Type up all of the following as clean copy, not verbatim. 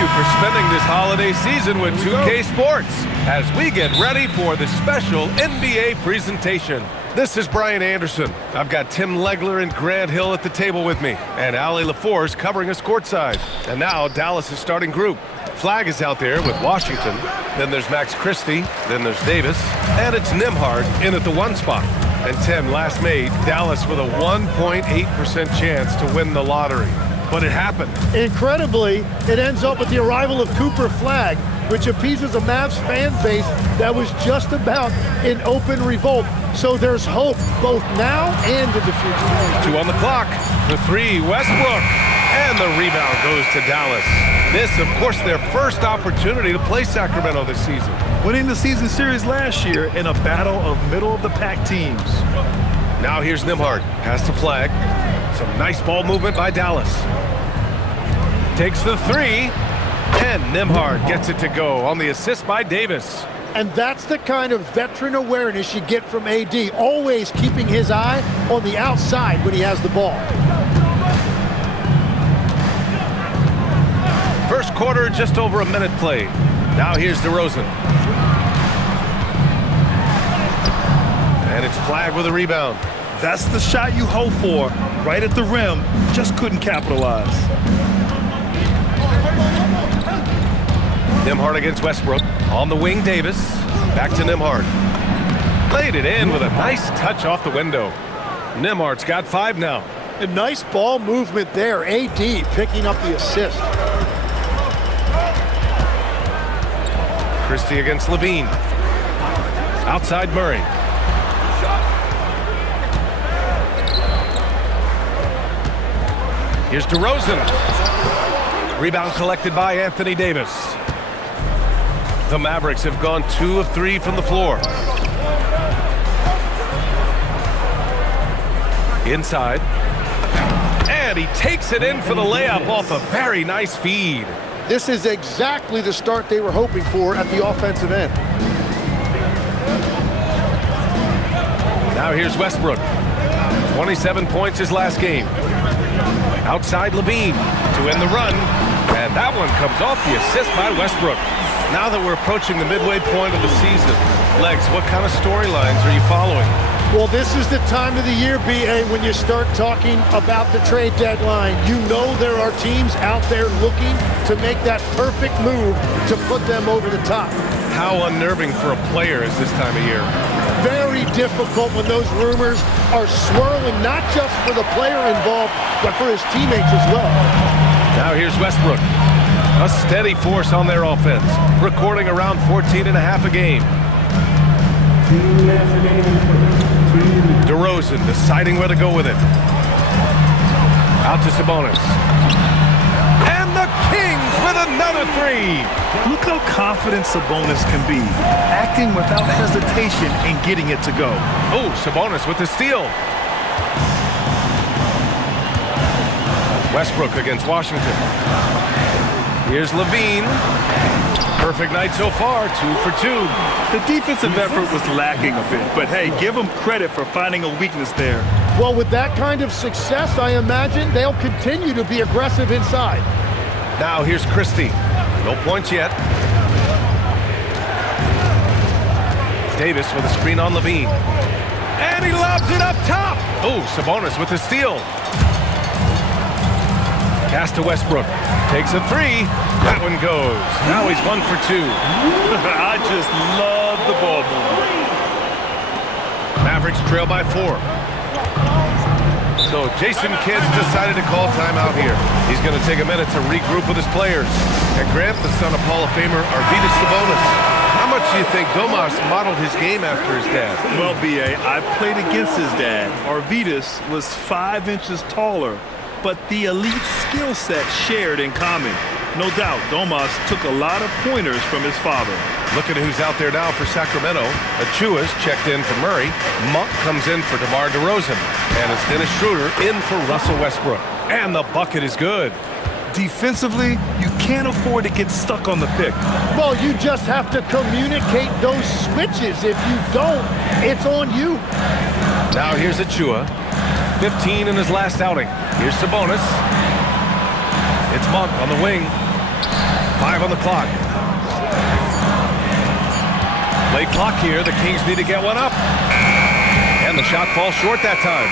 you for spending this holiday season with 2K Sports as we get ready for the special NBA presentation. This is Brian Anderson. I've got Tim Legler and Grant Hill at the table with me, and Ali LaForce covering us courtside. And now Dallas' starting group. Flag is out there with Washington. Then there's Max Christie. Then there's Davis. And it's Nembhard in at the 1 spot. And Tim last made Dallas with a 1.8% chance to win the lottery. But it happened. Incredibly, it ends up with the arrival of Cooper Flag, which appeases a Mavs fan base that was just about in open revolt. So there's hope both now and in the future. 2 on the clock. The 3, Westbrook. And the rebound goes to Dallas. This, of course, their first opportunity to play Sacramento this season. Winning the season series last year in a battle of middle-of-the-pack teams. Now here's Nembhard. Pass to Flag. Some nice ball movement by Dallas. Takes the 3. And Nembhard gets it to go on the assist by Davis. And that's the kind of veteran awareness you get from AD, always keeping his eye on the outside when he has the ball. First quarter, just over a minute played. Now here's DeRozan. And it's Flag with a rebound. That's the shot you hope for, right at the rim, just couldn't capitalize. Nembhard against Westbrook. On the wing, Davis. Back to Nembhard. Laid it in with a nice touch off the window. Nembhard's got 5 now. A nice ball movement there. AD picking up the assist. Christie against Levine. Outside Murray. Here's DeRozan. Rebound collected by Anthony Davis. The Mavericks have gone 2 of 3 from the floor. Inside. And he takes it in for the layup off a very nice feed. This is exactly the start they were hoping for at the offensive end. Now here's Westbrook. 27 points his last game. Outside Levine to end the run. And that one comes off the assist by Westbrook. Now that we're approaching the midway point of the season, Legs, what kind of storylines are you following? Well, this is the time of the year, B.A., when you start talking about the trade deadline. You know there are teams out there looking to make that perfect move to put them over the top. How unnerving for a player is this time of year? Very difficult when those rumors are swirling, not just for the player involved, but for his teammates as well. Now here's Westbrook. A steady force on their offense, recording around 14.5 a game. DeRozan deciding where to go with it. Out to Sabonis. And the Kings with another 3. Look how confident Sabonis can be, acting without hesitation and getting it to go. Oh, Sabonis with the steal. Westbrook against Washington. Here's Levine. Perfect night so far, 2 for 2. The defensive effort was lacking a bit, but hey, give them credit for finding a weakness there. Well, with that kind of success, I imagine they'll continue to be aggressive inside. Now here's Christie. No points yet. Davis with a screen on Levine. And he lobs it up top. Oh, Sabonis with the steal. Pass to Westbrook. Takes a 3. That one goes. Now he's 1 for 2. I just love the ball movement. Mavericks trail by 4. So Jason Kidd's decided to call timeout here. He's going to take a minute to regroup with his players. And Grant, the son of Hall of Famer Arvydas Sabonis. How much do you think Domas modeled his game after his dad? Well, B.A., I played against his dad. Arvydas was 5 inches taller, but the elite skill set shared in common. No doubt, Domas took a lot of pointers from his father. Look at who's out there now for Sacramento. Achua's checked in for Murray. Monk comes in for DeMar DeRozan. And it's Dennis Schroeder in for Russell Westbrook. And the bucket is good. Defensively, you can't afford to get stuck on the pick. Well, you just have to communicate those switches. If you don't, it's on you. Now here's Achua. 15 in his last outing. Here's Sabonis. It's Monk on the wing. 5 on the clock. Late clock here. The Kings need to get one up. And the shot falls short that time.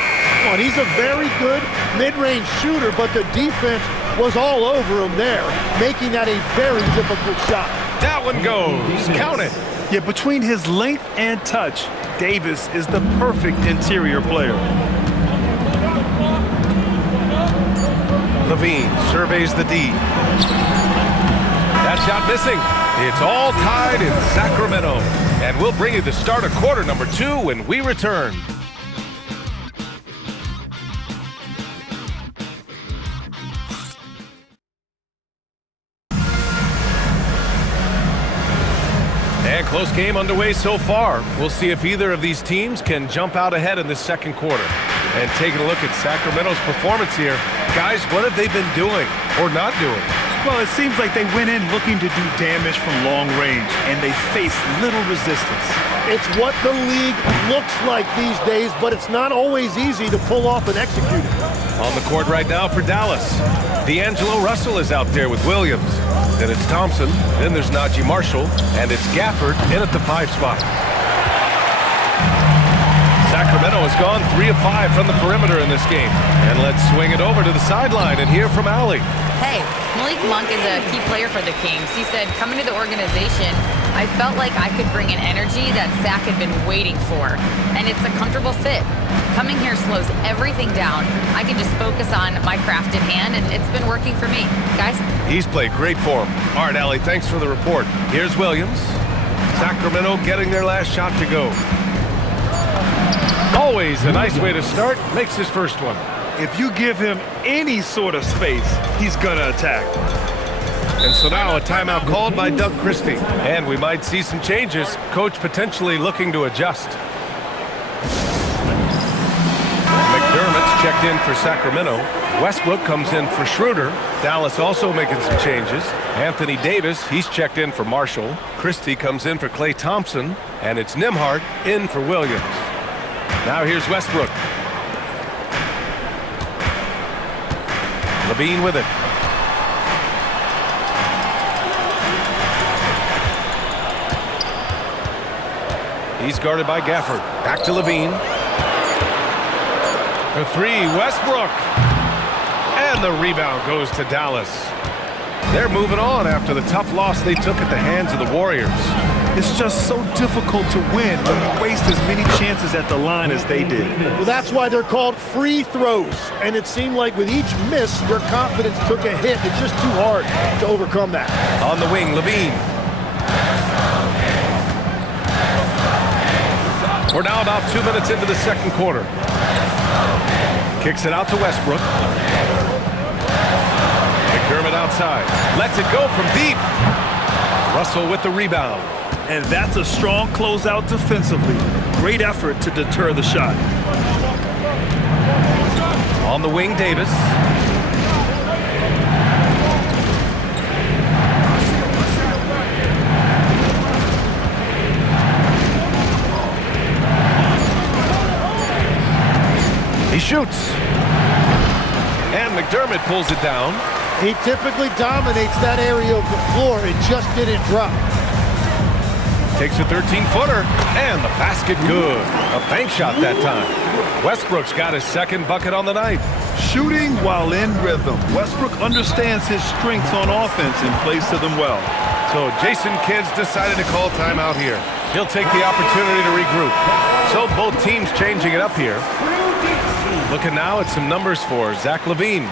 Well, he's a very good mid-range shooter, but the defense was all over him there, making that a very difficult shot. That one goes. Count it. Yeah, between his length and touch, Davis is the perfect interior player. Levine surveys the D. That shot missing. It's all tied in Sacramento. And we'll bring you the start of quarter number 2 when we return. And close game underway so far. We'll see if either of these teams can jump out ahead in this second quarter. And taking a look at Sacramento's performance here, guys, what have they been doing or not doing? Well, it seems like they went in looking to do damage from long range, and they faced little resistance. It's what the league looks like these days, but it's not always easy to pull off and execute it. On the court right now for Dallas, D'Angelo Russell is out there with Williams. Then it's Thompson, then there's Najee Marshall, and it's Gafford in at the 5 spot. Sacramento has gone 3 of 5 from the perimeter in this game. And let's swing it over to the sideline and hear from Allie. Hey, Malik Monk is a key player for the Kings. He said, coming to the organization, I felt like I could bring an energy that Sac had been waiting for. And it's a comfortable fit. Coming here slows everything down. I can just focus on my craft in hand, and it's been working for me. Guys? He's played great for him. All right, Allie, thanks for the report. Here's Williams. Sacramento getting their last shot to go. Always a nice way to start. Makes his first one. If you give him any sort of space, he's gonna attack. And so now a timeout called by Doug Christie. And we might see some changes. Coach potentially looking to adjust. McDermott's checked in for Sacramento. Westbrook comes in for Schroeder. Dallas also making some changes. Anthony Davis, he's checked in for Marshall. Christie comes in for Klay Thompson. And it's Nembhard in for Williams. Now here's Westbrook. Levine with it. He's guarded by Gafford. Back to Levine. For 3, Westbrook. And the rebound goes to Dallas. They're moving on after the tough loss they took at the hands of the Warriors. It's just so difficult to win when you waste as many chances at the line as they did. Well, that's why they're called free throws. And it seemed like with each miss, their confidence took a hit. It's just too hard to overcome that. On the wing, Levine. We're now about 2 minutes into the second quarter. Kicks it out to Westbrook. McDermott outside. Lets it go from deep. Russell with the rebound. And that's a strong closeout defensively. Great effort to deter the shot. On the wing, Davis. He shoots. And McDermott pulls it down. He typically dominates that area of the floor. It just didn't drop. Takes a 13-footer, and the basket good. A bank shot that time. Westbrook's got his second bucket on the night. Shooting while in rhythm. Westbrook understands his strengths on offense and plays to them well. So Jason Kidd's decided to call timeout here. He'll take the opportunity to regroup. So both teams changing it up here. Looking now at some numbers for Zach LaVine.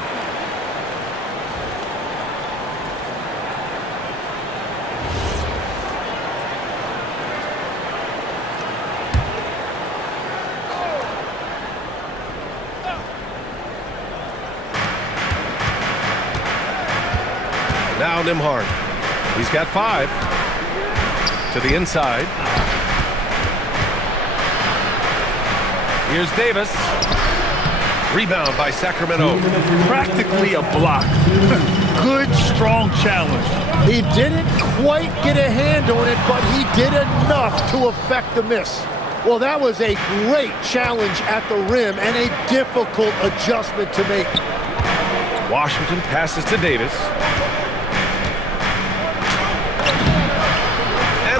Now Nembhard. He's got 5. To the inside. Here's Davis. Rebound by Sacramento. Practically a block. Good, strong challenge. He didn't quite get a hand on it, but he did enough to affect the miss. Well, that was a great challenge at the rim and a difficult adjustment to make. Washington passes to Davis.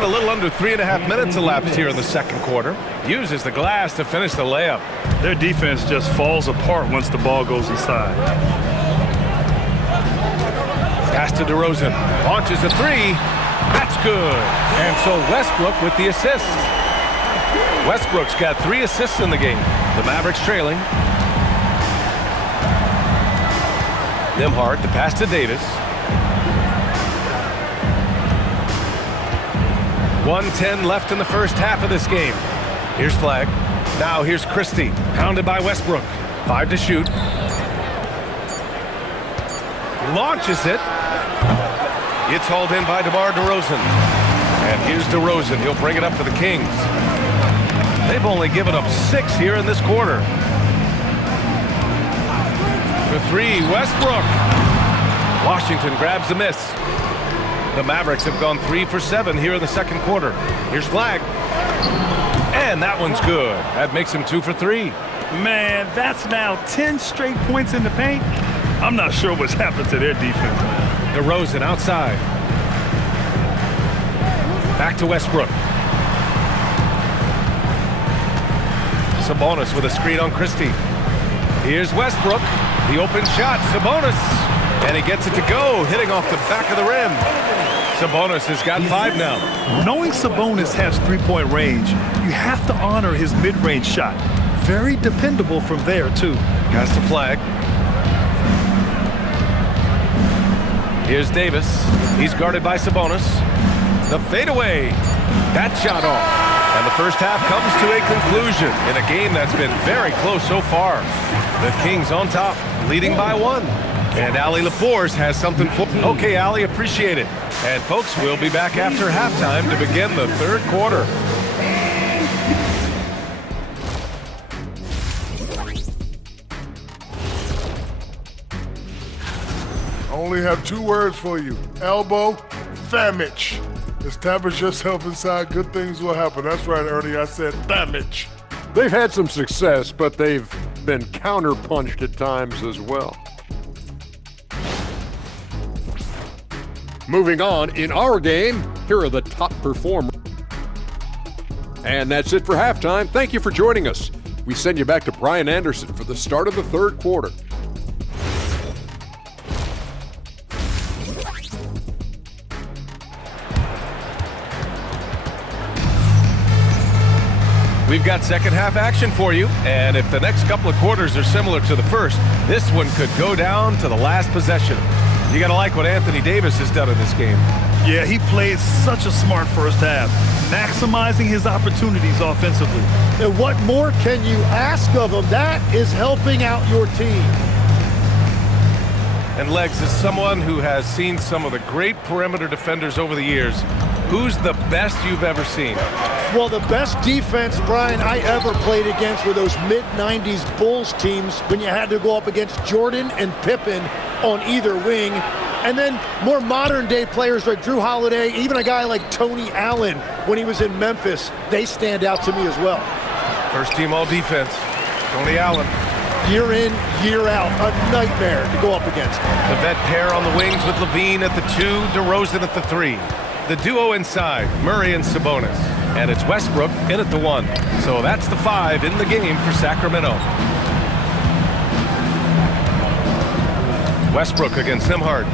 a little under 3.5 minutes elapsed here in the second quarter. Uses the glass to finish the layup. Their defense just falls apart once the ball goes inside. Pass to DeRozan. Launches a three. That's good. And so Westbrook with the assist. Westbrook's got 3 assists in the game. The Mavericks trailing. Nembhard, the pass to Davis. 1:10 left in the first half of this game. Here's Flagg. Now here's Christie, pounded by Westbrook. 5 to shoot. Launches it. It's hauled in by DeMar DeRozan. And here's DeRozan. He'll bring it up for the Kings. They've only given up 6 here in this quarter. For 3, Westbrook. Washington grabs the miss. The Mavericks have gone 3 for 7 here in the second quarter. Here's Flagg. And that one's good. That makes him 2 for 3. Man, that's now 10 straight points in the paint. I'm not sure what's happened to their defense. DeRozan outside. Back to Westbrook. Sabonis with a screen on Christie. Here's Westbrook. The open shot. Sabonis. And he gets it to go, hitting off the back of the rim. Sabonis has got 5 now. Knowing Sabonis has three-point range, you have to honor his mid-range shot. Very dependable from there, too. Has to Flagg. Here's Davis. He's guarded by Sabonis. The fadeaway. That shot off. And the first half comes to a conclusion in a game that's been very close so far. The Kings on top, leading by 1. And Allie LaForce has something for... Okay, Allie, appreciate it. And folks, we'll be back after halftime to begin the third quarter. I only have 2 words for you. Elbow, damage. Establish yourself inside, good things will happen. That's right, Ernie, I said damage. They've had some success, but they've been counterpunched at times as well. Moving on, in our game, here are the top performers. And that's it for halftime. Thank you for joining us. We send you back to Brian Anderson for the start of the third quarter. We've got second half action for you, and if the next couple of quarters are similar to the first, this one could go down to the last possession. You gotta like what Anthony Davis has done in this game. Yeah, he played such a smart first half, maximizing his opportunities offensively. And what more can you ask of him? That is helping out your team. And Legs, is someone who has seen some of the great perimeter defenders over the years. Who's the best you've ever seen? Well, the best defense, Brian, I ever played against were those mid-90s Bulls teams when you had to go up against Jordan and Pippen on either wing. And then more modern-day players like Drew Holiday, even a guy like Tony Allen when he was in Memphis, they stand out to me as well. First team all-defense, Tony Allen. Year in, year out, a nightmare to go up against. The vet pair on the wings with Levine at the 2, DeRozan at the 3. The duo inside, Murray and Sabonis. And it's Westbrook in at the 1. So that's the 5 in the game for Sacramento. Westbrook against Nembhard.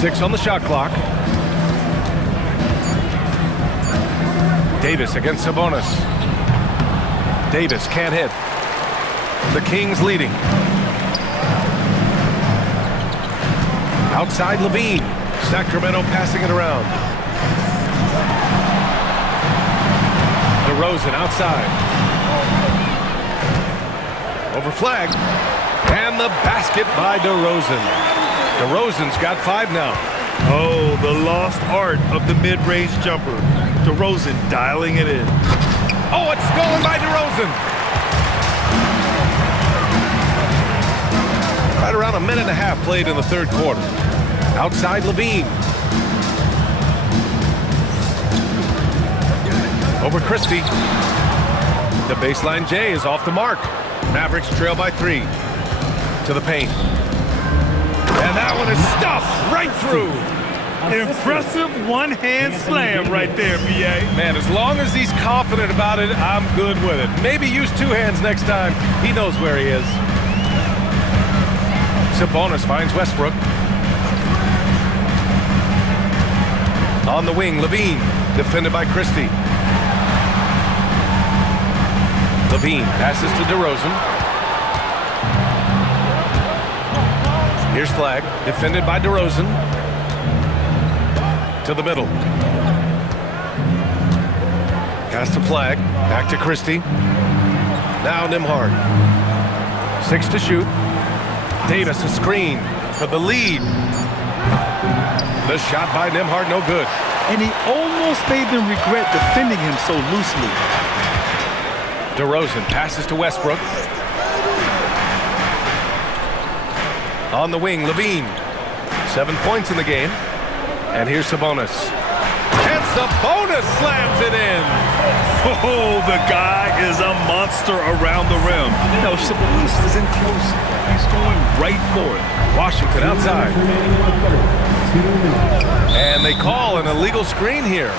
6 on the shot clock. Davis against Sabonis. Davis can't hit. The Kings leading. Outside Levine. Sacramento passing it around. DeRozan outside. Over Flagg. And the basket by DeRozan. DeRozan's got 5 now. Oh, the lost art of the mid-range jumper. DeRozan dialing it in. Oh, it's stolen by DeRozan. Right around a minute and a half played in the third quarter. Outside Levine. Over Christie. The baseline J is off the mark. Mavericks trail by 3. To the paint. And that one is stuffed right through. Impressive one-hand slam right there, B.A. Man, as long as he's confident about it, I'm good with it. Maybe use two hands next time. He knows where he is. Sabonis finds Westbrook. On the wing, Levine, defended by Christie. Levine passes to DeRozan. Here's Flagg, defended by DeRozan. To the middle. Pass to Flagg, back to Christie. Now Nembhard. 6 to shoot. Davis a screen for the lead. The shot by Nembhard, no good. And he almost made them regret defending him so loosely. DeRozan passes to Westbrook. On the wing, Levine. 7 points in the game. And here's Sabonis. And Sabonis slams it in. Oh, the guy is a monster around the rim. No, Sabonis is in close. He's going right for it. Washington outside. And they call an illegal screen here.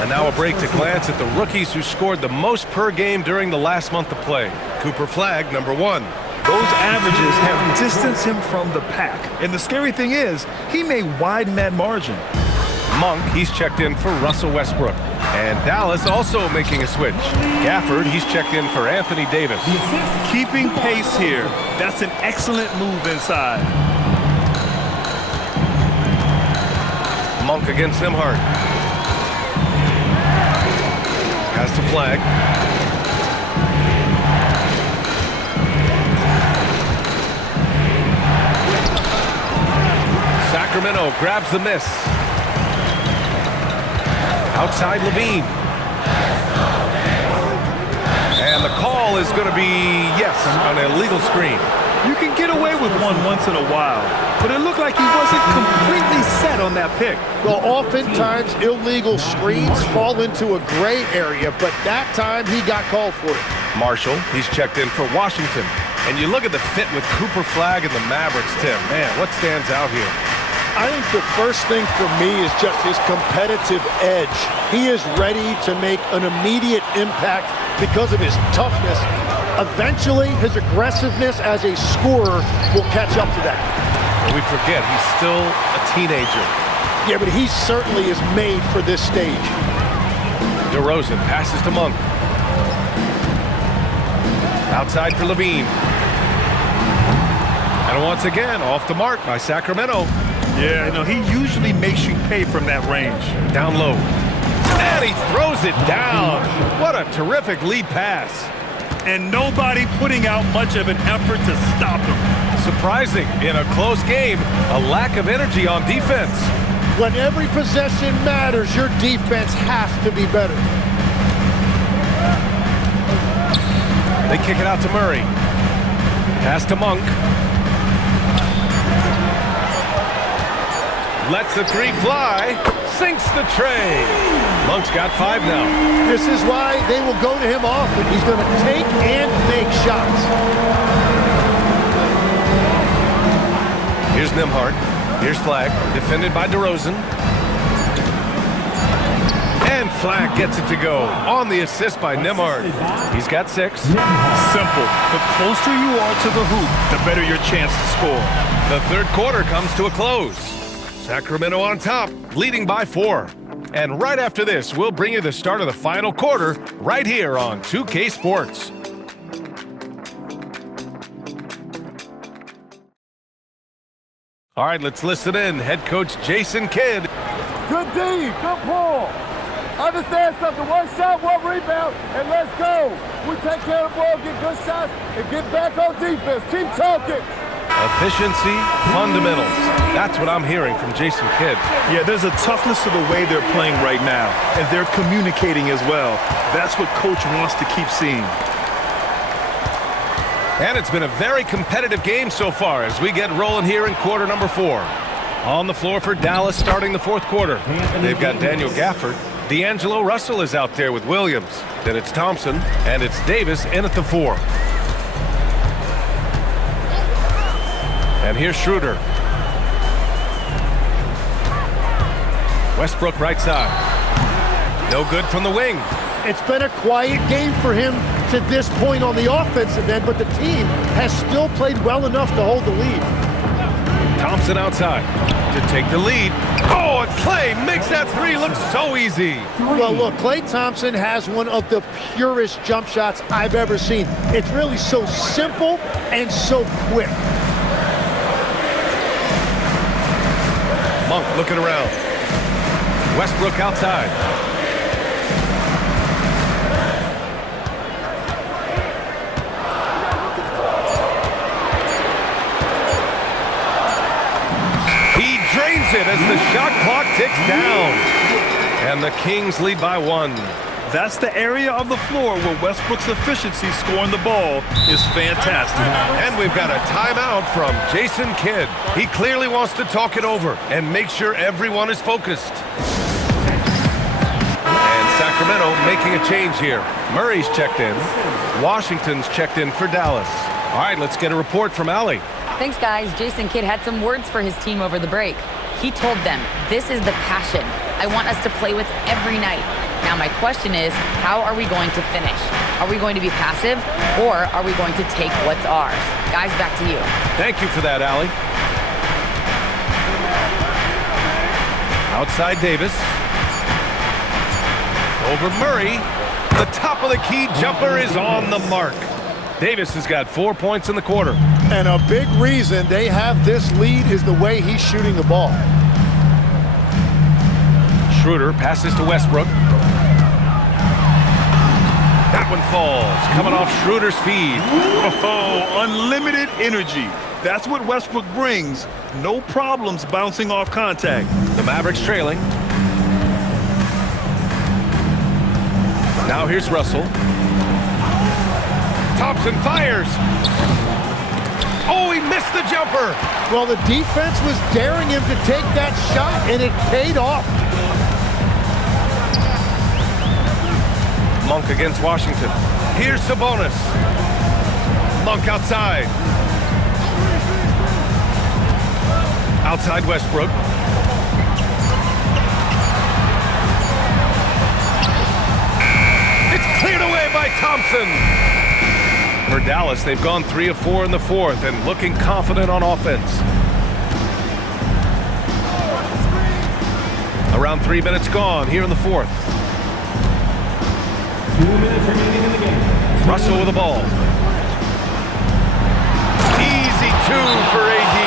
And now a break to glance at the rookies who scored the most per game during the last month of play. Cooper Flagg, number 1. Those averages have distanced him from the pack. And the scary thing is, he may widen that margin. Monk, he's checked in for Russell Westbrook. And Dallas also making a switch. Gafford, he's checked in for Anthony Davis. Keeping pace here. That's an excellent move inside. Monk against Nembhard. Pass to Flagg. Sacramento grabs the miss. Outside Levine. And the call is going to be, yes, an illegal screen. You can get away with one once in a while, but it looked like he wasn't completely set on that pick. Well, oftentimes illegal screens fall into a gray area, but that time he got called for it. Marshall, he's checked in for Washington. And you look at the fit with Cooper Flagg and the Mavericks, Tim. Man, what stands out here? I think the first thing for me is just his competitive edge. He is ready to make an immediate impact because of his toughness. Eventually, his aggressiveness as a scorer will catch up to that. And we forget, he's still a teenager. Yeah, but he certainly is made for this stage. DeRozan passes to Monk. Outside for Levine. And once again, off the mark by Sacramento. Yeah, you know, he usually makes you pay from that range. Down low. And he throws it down. What a terrific lead pass. And nobody putting out much of an effort to stop him. Surprising, in a close game, a lack of energy on defense. When every possession matters, your defense has to be better. They kick it out to Murray. Pass to Monk. Lets the three fly. Sinks the tray. Monk's got 5 now. This is why they will go to him often. He's going to take and make shots. Here's Nembhard. Here's Flagg, defended by DeRozan. And Flagg gets it to go on the assist by Nembhard. He's got 6. Simple. The closer you are to the hoop, the better your chance to score. The third quarter comes to a close. Sacramento on top, leading by 4. And right after this, we'll bring you the start of the final quarter right here on 2K Sports. All right, let's listen in. Head coach Jason Kidd. Good D, good pull. Understand something, one shot, one rebound, and let's go. We take care of the ball, get good shots, and get back on defense. Keep talking. Efficiency, fundamentals. That's what I'm hearing from Jason Kidd. Yeah, there's a toughness to the way they're playing right now, and they're communicating as well. That's what coach wants to keep seeing. And it's been a very competitive game so far as we get rolling here in quarter number 4. On the floor for Dallas starting the fourth quarter. They've got Daniel Gafford. D'Angelo Russell is out there with Williams. Then it's Thompson, and it's Davis in at the 4. And here's Schroeder. Westbrook right side. No good from the wing. It's been a quiet game for him to this point on the offensive end, but the team has still played well enough to hold the lead. Thompson outside to take the lead. Oh, and Klay makes that three look so easy. Well, look, Klay Thompson has one of the purest jump shots I've ever seen. It's really so simple and so quick. Monk looking around. Westbrook outside. He drains it as the shot clock ticks down. And the Kings lead by 1. That's the area of the floor where Westbrook's efficiency scoring the ball is fantastic. And we've got a timeout from Jason Kidd. He clearly wants to talk it over and make sure everyone is focused. And Sacramento making a change here. Murray's checked in. Washington's checked in for Dallas. All right, let's get a report from Allie. Thanks, guys. Jason Kidd had some words for his team over the break. He told them, "This is the passion I want us to play with every night." Now my question is, how are we going to finish? Are we going to be passive, or are we going to take what's ours? Guys, back to you. Thank you for that, Allie. Outside Davis. Over Murray. The top of the key jumper is on the mark. Davis has got 4 points in the quarter. And a big reason they have this lead is the way he's shooting the ball. Schroeder passes to Westbrook. That one falls, coming off Schroeder's feed. Oh, unlimited energy. That's what Westbrook brings. No problems bouncing off contact. The Mavericks trailing. Now here's Russell. Thompson fires. Oh, he missed the jumper. Well, the defense was daring him to take that shot, and it paid off. Monk against Washington. Here's Sabonis. Monk outside. Outside Westbrook. It's cleared away by Thompson. For Dallas, they've gone 3 of 4 in the fourth and looking confident on offense. Around 3 minutes gone here in the fourth. 2 minutes remaining in the game. Russell with the ball. Easy 2 for AD.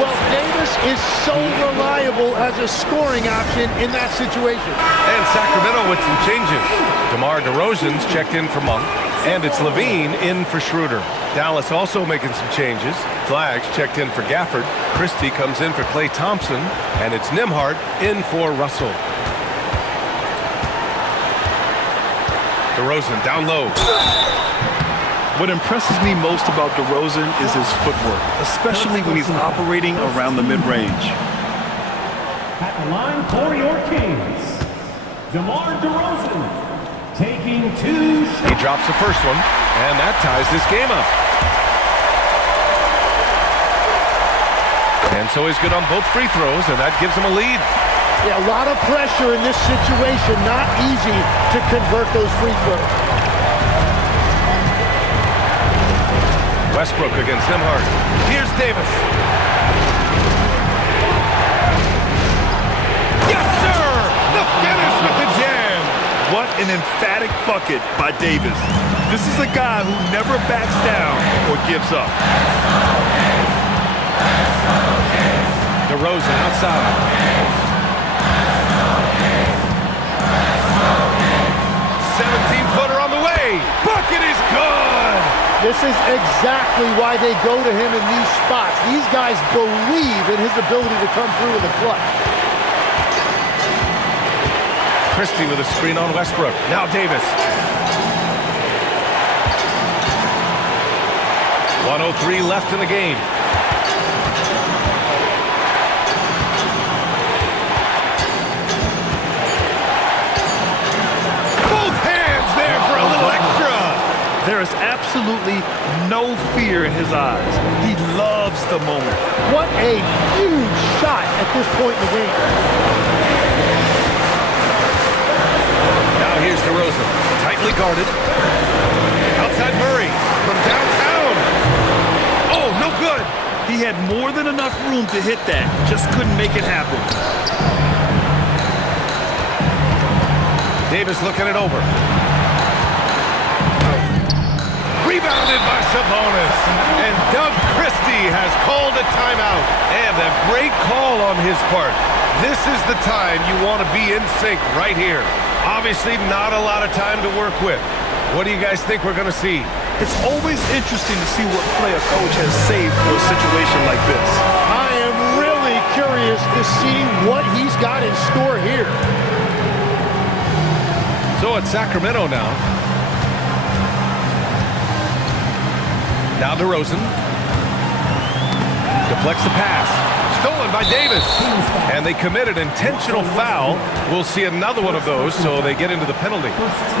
Well, Davis is so reliable as a scoring option in that situation. And Sacramento with some changes. DeMar DeRozan's checked in for Monk. And it's Levine in for Schroeder. Dallas also making some changes. Flaggs checked in for Gafford. Christie comes in for Klay Thompson. And it's Nembhard in for Russell. DeRozan down low. What impresses me most about DeRozan is his footwork, especially when he's operating around the mid-range. At the line for your Kings, DeMar DeRozan. Taking 2 shots. He drops the first one, and that ties this game up. And so he's good on both free throws, and that gives him a lead. Yeah, a lot of pressure in this situation. Not easy to convert those free throws. Westbrook against Nembhard. Here's Davis. Yes, sir! The finish with the jam. What an emphatic bucket by Davis. This is a guy who never backs down or gives up. DeRozan outside. Footer on the way. Bucket is good. This is exactly why they go to him in these spots. These guys believe in his ability to come through in the clutch. Christie with a screen on Westbrook. Now Davis. 1:03 left in the game. Both hands there for a little extra. There is absolutely no fear in his eyes. He loves the moment. What a huge shot at this point in the game. Tightly guarded. Outside Murray from downtown. Oh, no good. He had more than enough room to hit that. Just couldn't make it happen. Davis looking it over. Rebounded by Sabonis. And Doug Christie has called a timeout. And a great call on his part. This is the time you want to be in sync right here. Obviously, not a lot of time to work with. What do you guys think we're going to see? It's always interesting to see what play a coach has saved for a situation like this. I am really curious to see what he's got in store here. So it's Sacramento now. Now DeRozan. Deflects the pass. Stolen by Davis. And they committed intentional foul. We'll see another one of those, so they get into the penalty.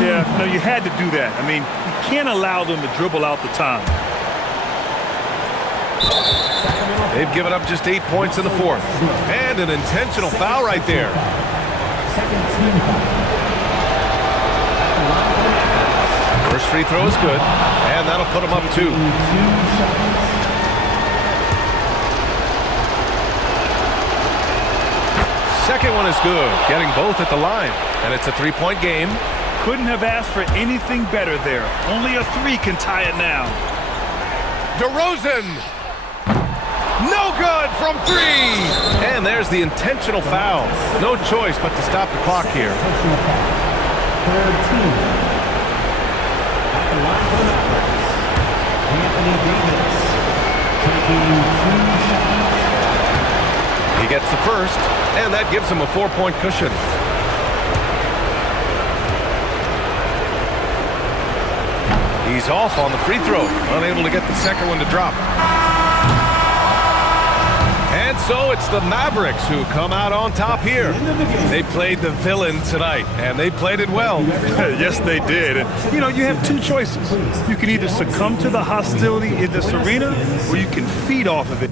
Yeah, no, you had to do that. I mean, you can't allow them to dribble out the time. They've given up just 8 points in the fourth. And an intentional foul right there. First free throw is good, and that'll put them up 2. Second one is good, getting both at the line, and it's a 3-point game. Couldn't have asked for anything better there. Only a 3 can tie it now. DeRozan! No good from 3! And there's the intentional foul. No choice but to stop the clock here. Third team. At the line for the Mavericks, Anthony Davis taking 2 shots. He gets the first, and that gives him a 4-point cushion. He's off on the free throw, unable to get the second one to drop. And so it's the Mavericks who come out on top here. They played the villain tonight, and they played it well. Yes, they did. And, you know, you have 2 choices. You can either succumb to the hostility in this arena, or you can feed off of it.